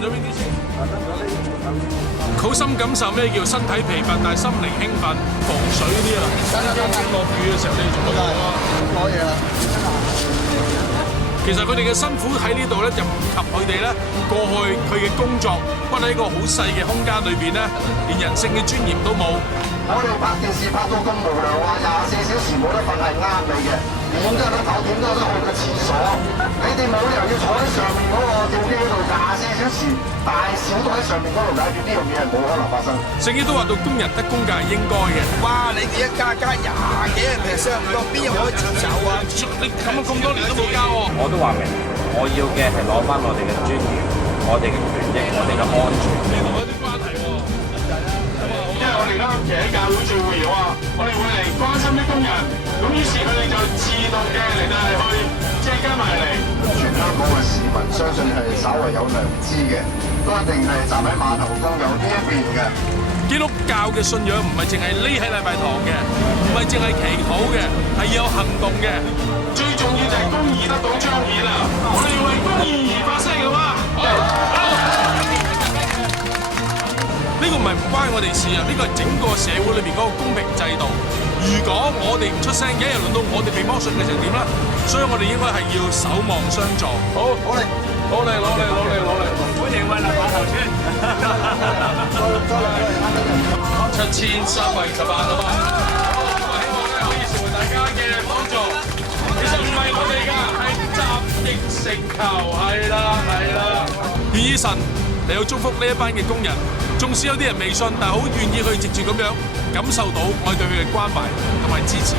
咗邊啲先？好深感受咩叫身體疲憊，但係心靈興奮。防水嗰啲啊，落雨嘅時候你哋做乜嘢啊？攞嘢啦。其實佢哋嘅辛苦喺呢度咧，就唔及佢哋咧過去佢嘅工作屈喺一個好細嘅空間裏邊咧，連人性嘅尊嚴都冇。我哋拍電視拍到咁無聊啊，24小時冇得瞓係啱你嘅，點都有得唞，點都有得去個廁所。你哋冇理由要坐喺上面嗰個吊機嗰度24小時，大小都喺上面嗰度解決，呢樣嘢係冇可能發生。聖經都話到工人得工價係應該嘅。哇！你哋一加20幾%咁多，邊有可以接受啊？你咁多年都冇交喎。我都話明，我要嘅係攞翻我哋嘅尊嚴、我哋嘅權益、我哋嘅安全。呢度有啲關係喎。因為我哋啱啱其實喺教會聚會嘅話，我哋會嚟關心啲工人，咁於是佢哋就自動嘅嚟到係去即係跟埋嚟。全香港嘅市民相信係稍為有良知嘅，都一定係站喺碼頭工友呢一邊嘅。基督教嘅信仰唔係淨係匿喺禮拜堂嘅，唔係淨係祈禱嘅，係要有行動嘅。最重要就係公義得到彰顯啦！我哋要為公義而發聲嘅嘛。呢個唔係唔關我哋事啊！呢個係整個社會裏邊嗰個公平制度。如果我哋唔出聲，一日輪到我哋被剝削嘅成點啦？所以我哋應該係要守望相助。好，攞嚟！歡迎為立碼頭村。7318啊嘛！好，希望咧可以成為大家嘅幫助。其實唔係我哋㗎，係集腋成裘，係啦。願意神嚟到祝福呢一班嘅工人。縱使有啲人未信，但係好願意去直接咁樣感受到我哋對佢嘅關懷同埋支持。